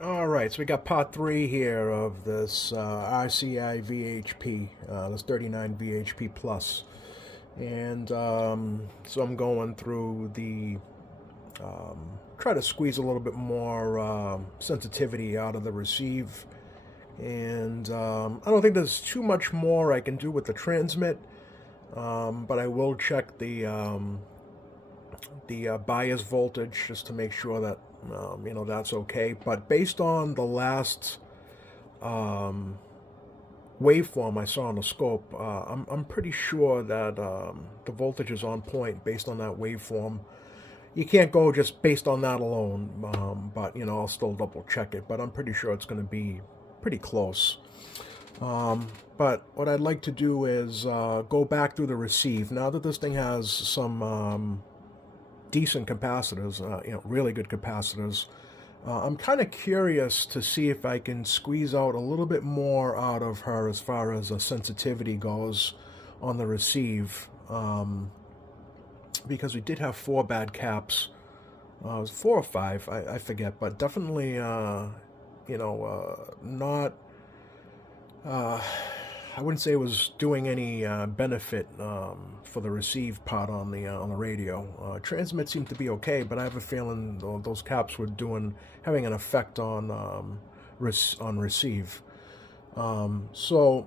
Alright, so we got part 3 here of this RCI VHP, this 39 VHP Plus. And so I'm going through the, try to squeeze a little bit more sensitivity out of the receive. And I don't think there's too much more I can do with the transmit, but I will check the bias voltage just to make sure that that's okay. But based on the last waveform I saw on the scope, I'm pretty sure that the voltage is on point based on that waveform. You can't go just based on that alone, but I'll still double check it. But I'm pretty sure it's going to be pretty close. But what I'd like to do is go back through the receive. Now that this thing has some decent capacitors, really good capacitors, I'm kind of curious to see if I can squeeze out a little bit more out of her as far as sensitivity goes on the receive, because we did have 4 bad caps. It was 4 or 5, I forget, but definitely not I wouldn't say it was doing any benefit for the receive part on the radio. Transmit seemed to be okay, but I have a feeling those caps were having an effect on receive. So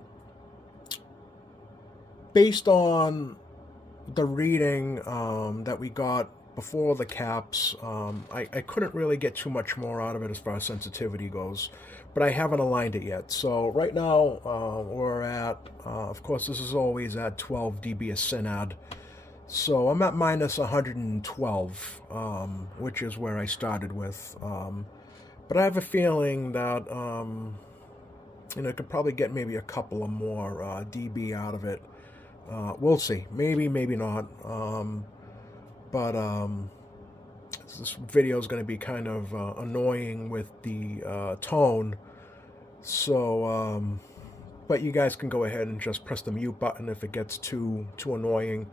based on the reading that we got before the caps, I couldn't really get too much more out of it as far as sensitivity goes, but I haven't aligned it yet. So right now we're at, of course this is always at 12 dB of synad, so I'm at minus 112, which is where I started with, but I have a feeling that I could probably get maybe a couple of more dB out of it. We'll see, maybe not. But this video is going to be kind of annoying with the tone, so but you guys can go ahead and just press the mute button if it gets too annoying.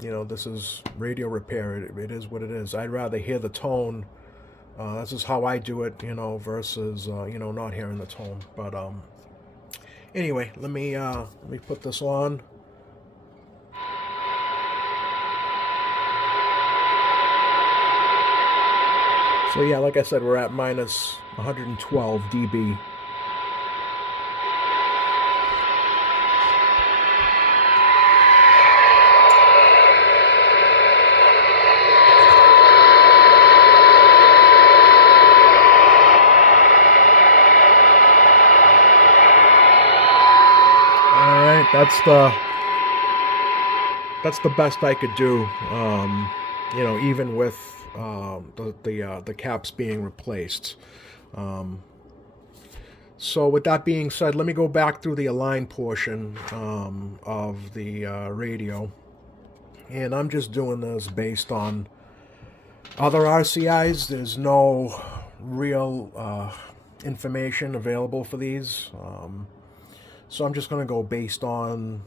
This is radio repair. It is what it is. I'd rather hear the tone. This is how I do it, versus not hearing the tone. But anyway, let me put this on. So yeah, like I said, we're at minus 112 dB. All right, that's the best I could do. Even with the caps being replaced. So with that being said, let me go back through the align portion of the radio, and I'm just doing this based on other RCIs. There's no real information available for these, so I'm just going to go based on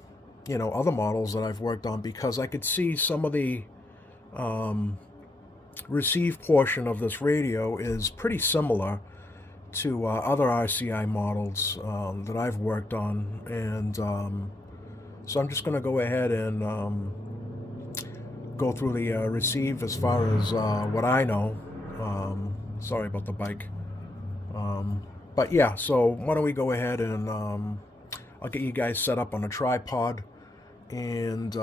other models that I've worked on, because I could see some of the receive portion of this radio is pretty similar to other RCI models that I've worked on, and so I'm just going to go ahead and go through the receive as far as what I know. Sorry about the bike, but yeah, so why don't we go ahead and I'll get you guys set up on a tripod and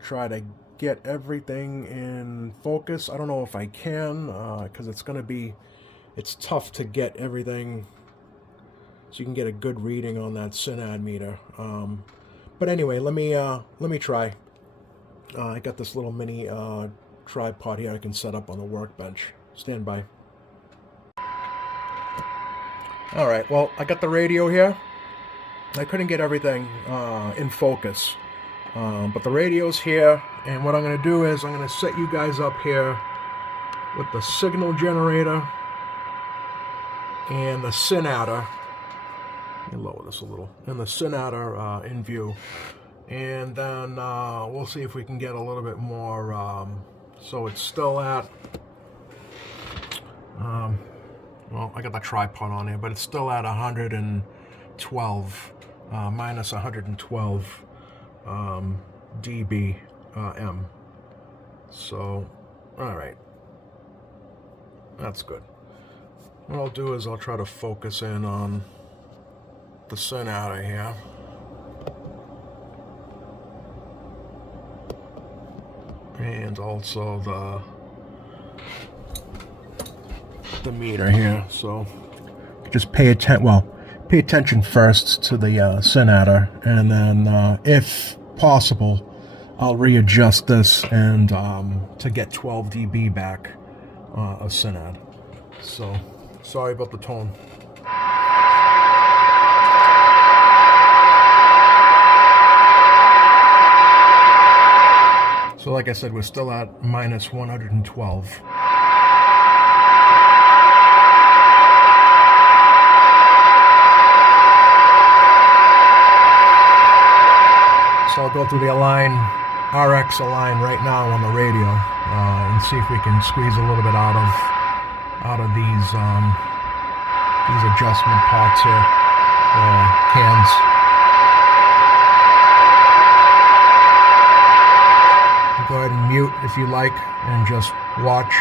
try to get everything in focus. I don't know if I can, because it's tough to get everything so you can get a good reading on that synad meter. But anyway, let me try. I got this little mini tripod here I can set up on the workbench. Stand by. All right, well, I got the radio here. I couldn't get everything in focus. But the radio's here, and what I'm going to do is I'm going to set you guys up here with the signal generator and the synader. Let me lower this a little. And the synader in view. And then we'll see if we can get a little bit more. So it's still at well, I got the tripod on here, but it's still at 112, minus 112 dB M. So, all right, that's good. What I'll do is I'll try to focus in on the Sonata here. And also the meter here. So just pay attention first to the Sonata, and then if possible, I'll readjust this and to get 12 dB back of Sonata. So sorry about the tone. So like I said, we're still at minus 112. So I'll go through the RX Align right now on the radio and see if we can squeeze a little bit out of these adjustment parts here, cans. Go ahead and mute if you like and just watch.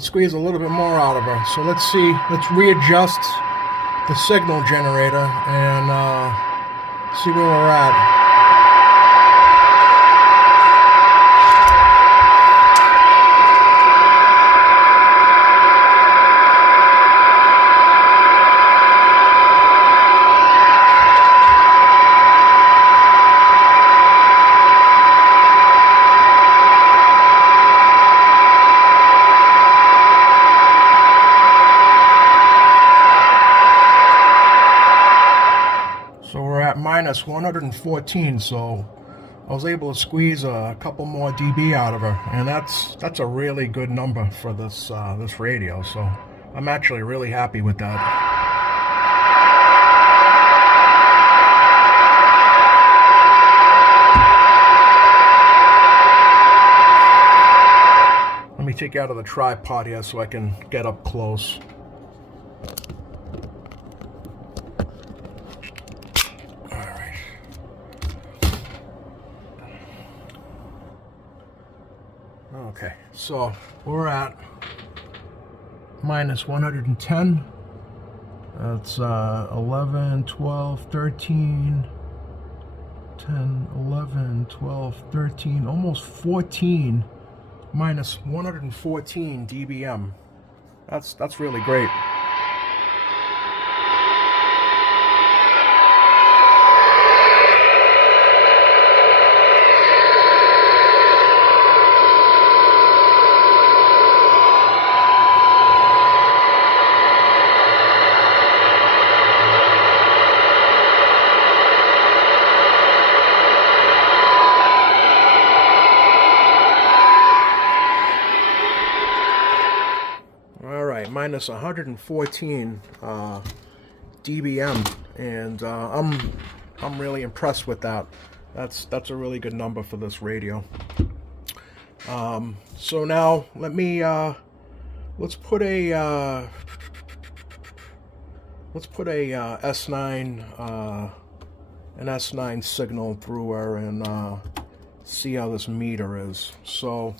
to squeeze a little bit more out of her. So let's see, let's readjust the signal generator and see where we're at. So we're at minus 114, so I was able to squeeze a couple more dB out of her, and that's a really good number for this this radio. So I'm actually really happy with that. Let me take you out of the tripod here so I can get up close. Okay, so we're at minus 110. That's 11, 12, 13, 10, 11, 12, 13, almost 14, minus 114 dBm. That's really great. Minus 114 dBm, and I'm really impressed with that. That's a really good number for this radio. So now let me let's put a S9 an S9 signal through her and see how this meter is. So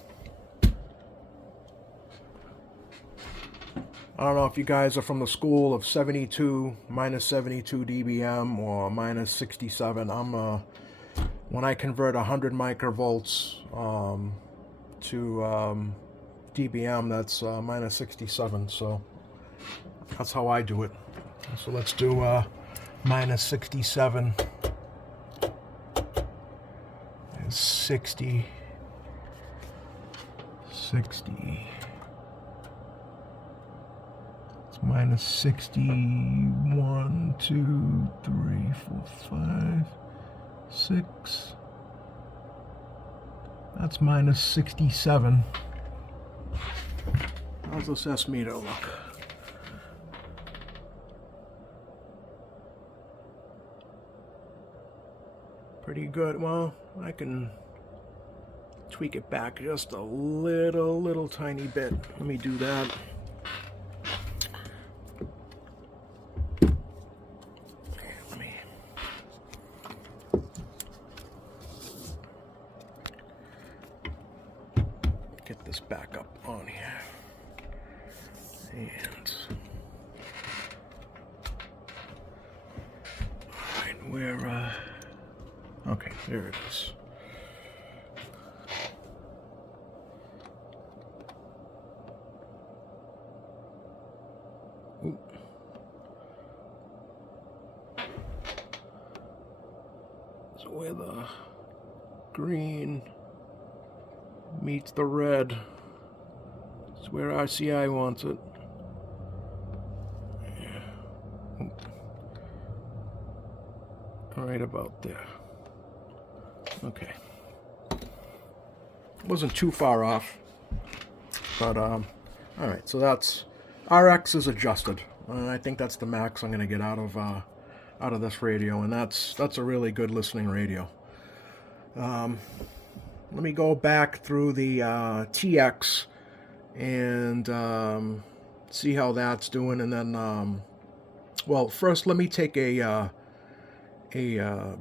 I don't know if you guys are from the school of 72, minus 72 dBm or minus 67. When I convert 100 microvolts to dBm, that's minus 67. So that's how I do it. So let's do minus 67 is 60. Minus 61, 2, 3, 4, 5, 6. That's minus 67. How's this S meter look? Pretty good. Well, I can tweak it back just a little tiny bit. Let me do that. Get this back up on here, and all right, we're okay, there it is. Ooh. So where the green meets the red, it's where RCI wants it. Yeah. Right about there. Okay. Wasn't too far off, but all right. So that's RX is adjusted. I think that's the max I'm going to get out of this radio, and that's a really good listening radio. Let me go back through the TX and see how that's doing, and then well, first let me take a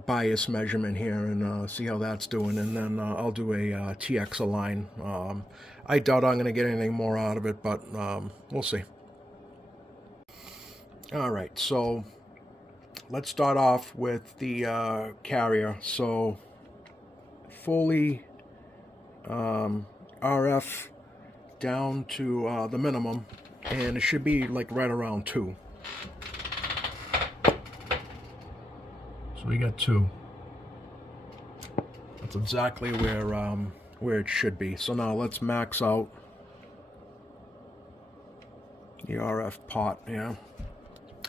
bias measurement here and see how that's doing, and then I'll do a TX align. I doubt I'm going to get anything more out of it, but we'll see. All right, so let's start off with the carrier. So fully RF down to the minimum, and it should be like right around 2. So we got 2. That's exactly where it should be. So now let's max out the RF pot, yeah.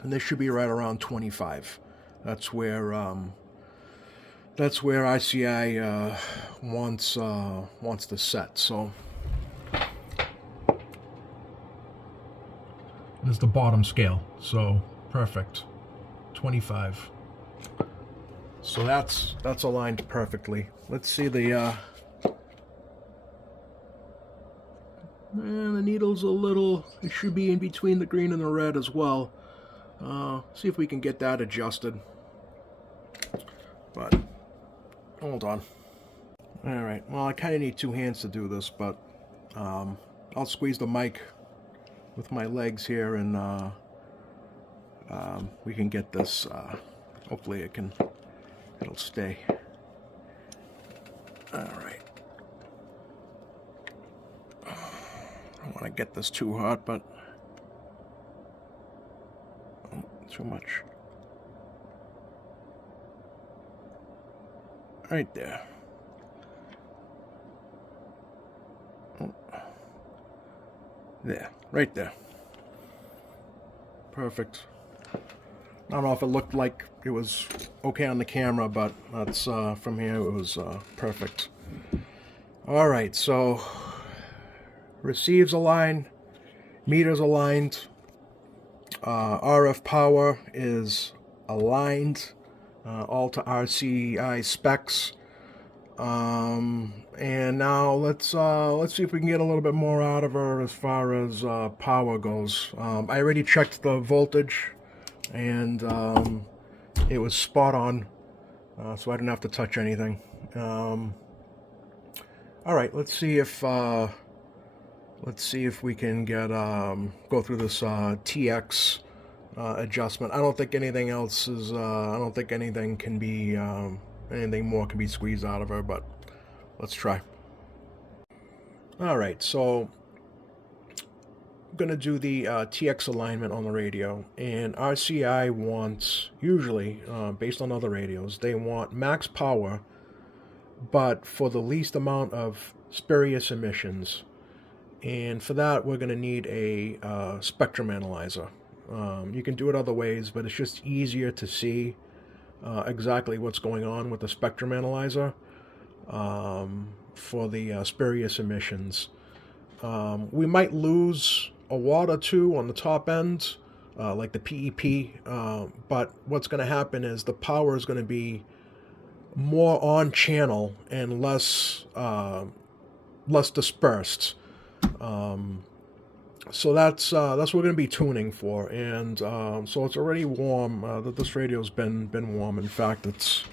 And this should be right around 25. That's where RCI wants to set. So this is the bottom scale. So perfect, 25. So that's aligned perfectly. Let's see the needle's a little. It should be in between the green and the red as well. See if we can get that adjusted. But hold on. All right. Well, I kind of need 2 hands to do this, but I'll squeeze the mic with my legs here, and we can get this. Hopefully, it'll stay. All right. I don't want to get this too hot, but too much. Right there. There, right there. Perfect. I don't know if it looked like it was okay on the camera, but that's from here it was perfect. All right, so receives aligned, meters aligned, RF power is aligned, all to RCI specs. And now let's see if we can get a little bit more out of her as far as power goes. I already checked the voltage, and it was spot on, so I didn't have to touch anything. All right, let's see if we can get go through this TX adjustment. I don't think anything else is. I don't think anything can be. Anything more can be squeezed out of her, but let's try. All right, so I'm gonna do the TX alignment on the radio, and RCI wants, usually based on other radios, they want max power, but for the least amount of spurious emissions. And for that, we're gonna need a spectrum analyzer. You can do it other ways, but it's just easier to see exactly what's going on with the spectrum analyzer for the spurious emissions. We might lose a watt or two on the top end, like the PEP, but what's going to happen is the power is going to be more on channel and less dispersed. So that's what we're going to be tuning for, and so it's already warm. This radio's been warm. In fact, it's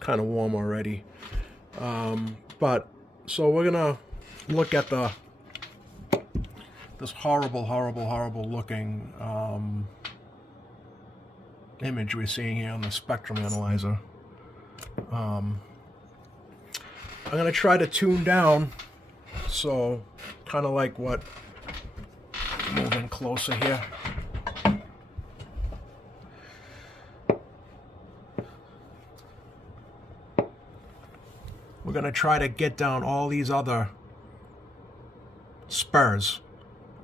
kind of warm already. But so we're gonna look at this horrible looking image we're seeing here on the spectrum analyzer. I'm gonna try to tune down. So, kind of like what, moving closer here. We're going to try to get down all these other spurs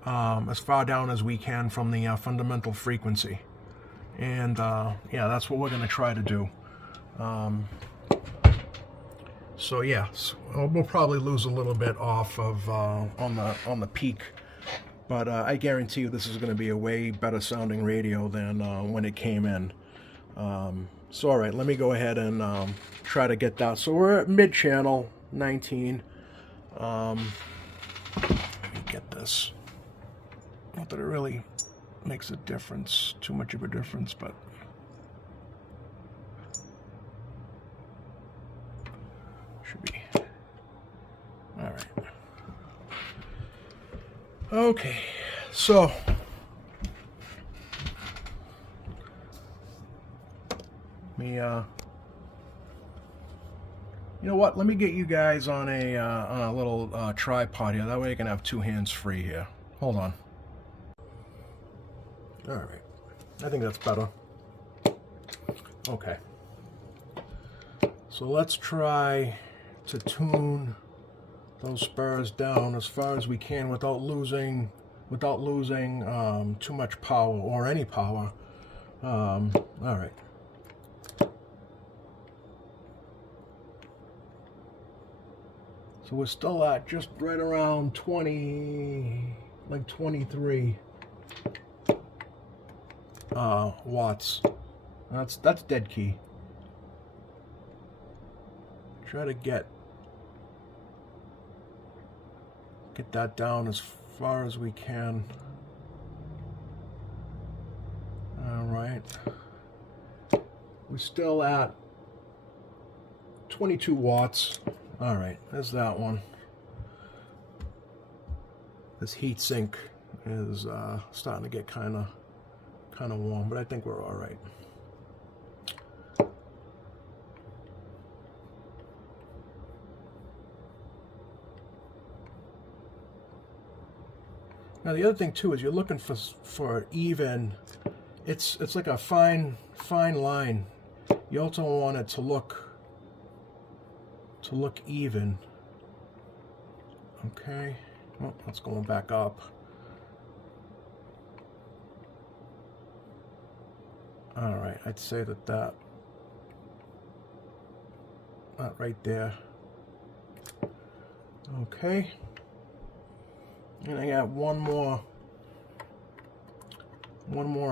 as far down as we can from the fundamental frequency. And yeah, that's what we're going to try to do. So yes, we'll probably lose a little bit off of on the peak, but I guarantee you this is going to be a way better sounding radio than when it came in. So all right, let me go ahead and try to get that. So we're at mid channel 19. Let me get this. Not that it really makes a difference, too much of a difference, but should be. Okay, so me you know what? Let me get you guys on a little tripod here. That way I can have two hands free here. Hold on. All right. I think that's better. Okay. So let's try to tune those spurs down as far as we can without losing too much power or any power. All right. So we're still at just right around 20, like 23 watts. That's dead key. Try to get that down as far as we can. All right. We're still at 22 watts. All right, there's that one. This heat sink is starting to get kind of warm, but I think we're all right. Now the other thing too is you're looking for even. It's like a fine line. You also want it to look even. Okay. Well, that's going back up. All right, I'd say that right there. Okay. And I got one more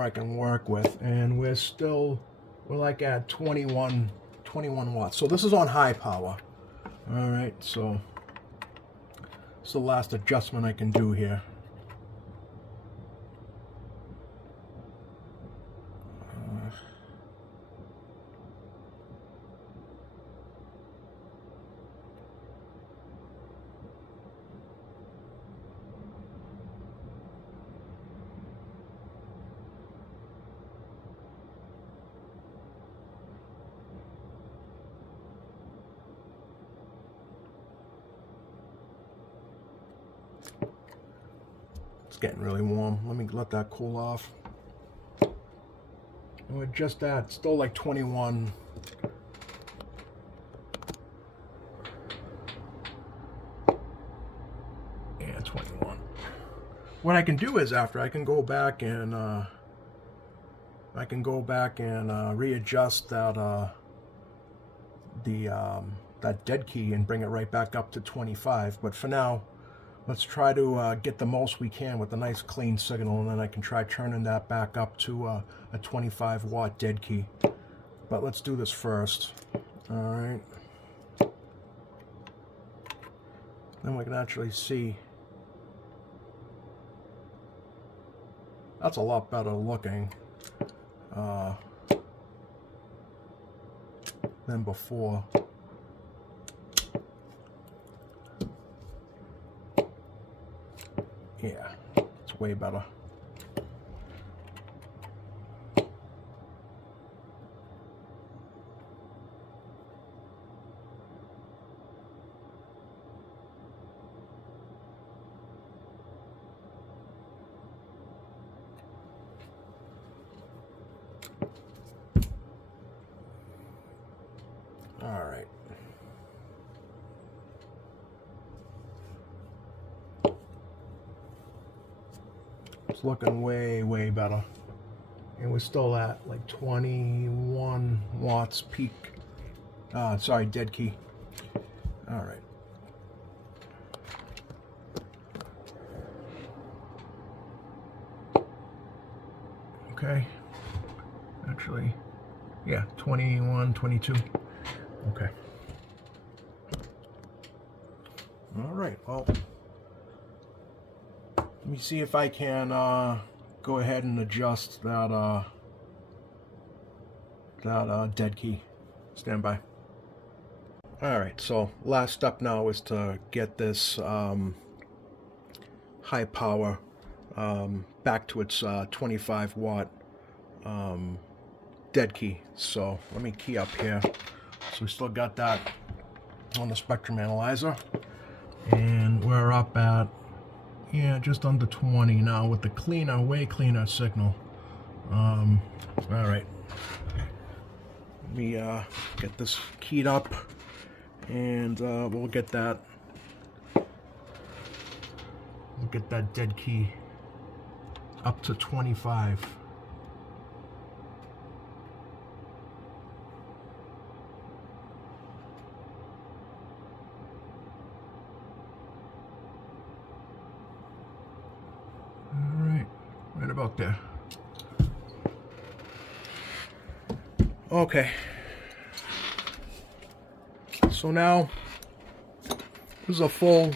I can work with, and we're like at 21 watts. So this is on high power. All right, so it's the last adjustment I can do here. It's getting really warm. Let me let that cool off. And we're just at still like 21. And 21. What I can do is after I can go back and readjust that that dead key and bring it right back up to 25. But for now, let's try to get the most we can with a nice clean signal, and then I can try turning that back up to a 25 watt dead key. But let's do this first. All right. Then we can actually see. That's a lot better looking than before. Yeah, it's way better. All right. It's looking way better. And we're still at like 21 watts peak. Sorry, dead key. All right. Okay. Actually, yeah, 21, 22. Okay. All right. Well, let me see if I can go ahead and adjust that dead key. Stand by. All right. So last step now is to get this high power back to its 25 watt dead key. So let me key up here. So we still got that on the spectrum analyzer, and we're up at, yeah, just under 20 now with the cleaner, way cleaner signal. All right, let me get this keyed up, and we'll get that dead key up to 25. Right about there. Okay. So now this is a full.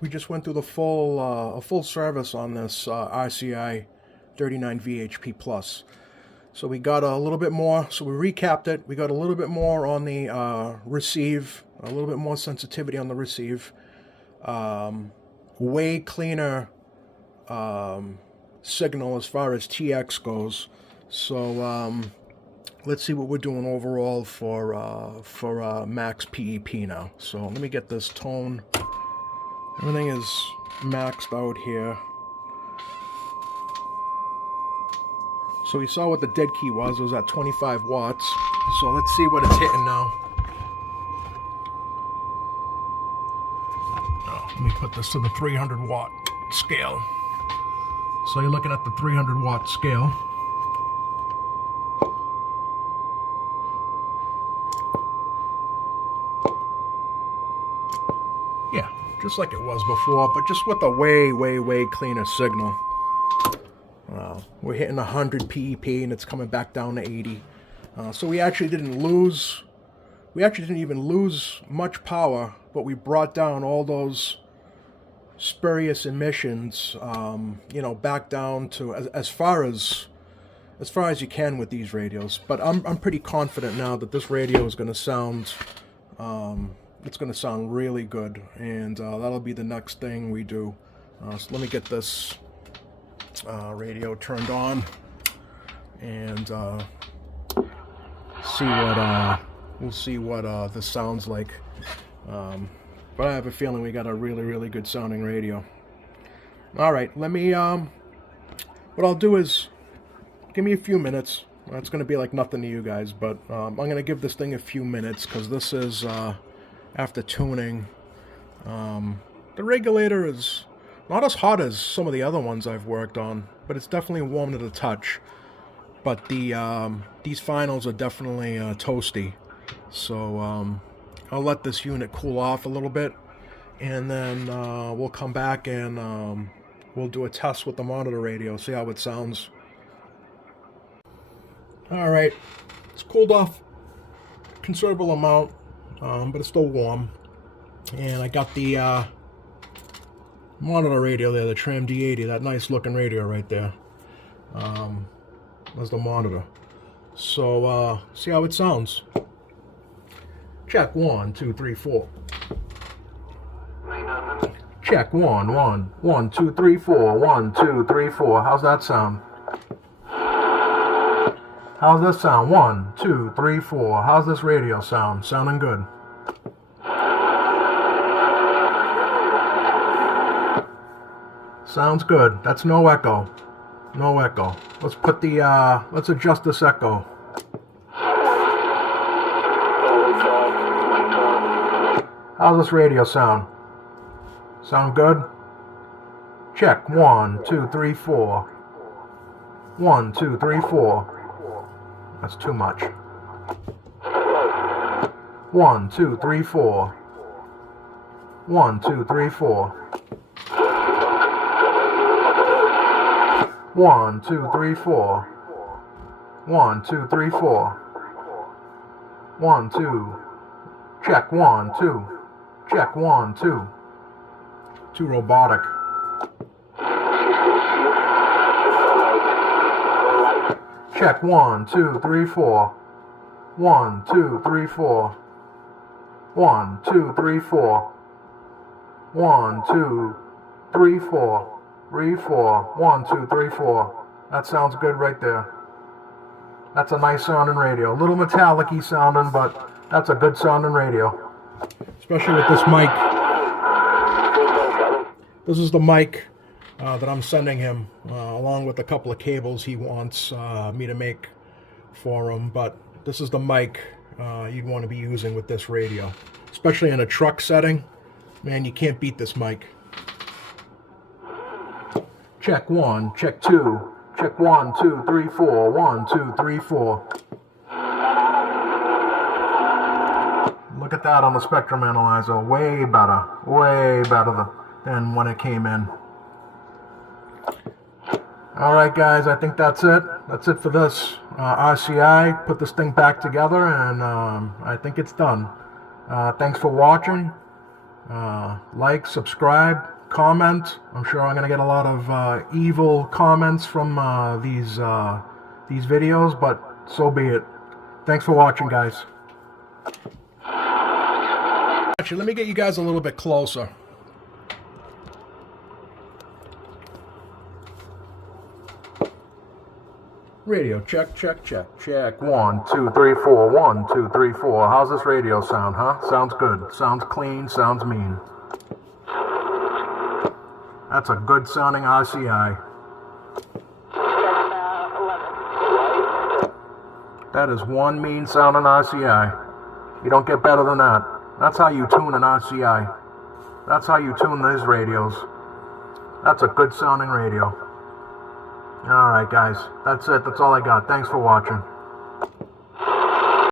We just went through the a full service on this RCI-39 VHP Plus. So we got a little bit more. So we recapped it. We got a little bit more on the receive, a little bit more sensitivity on the receive. Way cleaner signal as far as TX goes. So let's see what we're doing overall for max PEP now. So let me get this tone. Everything is maxed out here. So we saw what the dead key was. It was at 25 watts. So let's see what it's hitting now. Let me put this to the 300 watt scale. So you're looking at the 300 watt scale. Yeah, just like it was before, but just with a way cleaner signal. We're hitting 100 PEP and it's coming back down to 80. So we actually didn't even lose much power, but we brought down all those spurious emissions, you know, back down to as far as you can with these radios. But I'm pretty confident now that this radio is going to sound, it's going to sound really good, and that'll be the next thing we do. So let me get this radio turned on and we'll see what this sounds like. But I have a feeling we got a really good sounding radio. All right, let me what I'll do is give me a few minutes. It's going to be like nothing to you guys, but I'm going to give this thing a few minutes because this is after tuning. The regulator is not as hot as some of the other ones I've worked on, but it's definitely warm to the touch. But these finals are definitely toasty. So I'll let this unit cool off a little bit, and then we'll come back and we'll do a test with the monitor radio, see how it sounds. Alright, it's cooled off a considerable amount, but it's still warm. And I got the monitor radio there, the Tram D80, that nice looking radio right there. That's the monitor. So see how it sounds. Check 1 2 3 4. Check 1 1 1 2 3 4 1 2 3 4. How's that sound? How's this sound? 1 2 3 4. How's this radio sound? Sounding good. Sounds good. That's no echo. No echo. Let's put the let's adjust this echo. How's this radio sound? Sound good? Check 1 2 3 4. 1 2 3 4. That's too much. 1 2 3 4. 1 2 3 4. 1 2 3 4. 1 2 3 4. 1 2. Check 1 2. Check 1 2. Too robotic. Check 1 2 3 4. 1 2 3 4. 1 2 3 4. 1 2. 3, 4. 3, 4. 1, 2, 3, 4. That sounds good right there. That's a nice sounding radio. A little metallic-y sounding, but that's a good sounding radio. Especially with this mic. This is the mic that I'm sending him, along with a couple of cables he wants me to make for him. But this is the mic you'd want to be using with this radio. Especially in a truck setting. Man, you can't beat this mic. Check 1, check 2. Check 1, 2, 3, 4. 1, 2, 3, 4. Look at that on the spectrum analyzer. Way better than when it came in. Alright guys, I think that's it. That's it for this RCI. Put this thing back together, and I think it's done. Thanks for watching. Like, subscribe, comment. I'm sure I'm going to get a lot of evil comments from these videos, but so be it. Thanks for watching, guys. Actually, let me get you guys a little bit closer. Radio, check, check, check, check. 1, 2, 3, 4. 1, 2, 3, 4. How's this radio sound, huh? Sounds good. Sounds clean, sounds mean. That's a good sounding RCI. That is one mean sounding RCI. You don't get better than that. That's how you tune an RCI. That's how you tune these radios. That's a good sounding radio. Alright guys, that's it. That's all I got. Thanks for watching.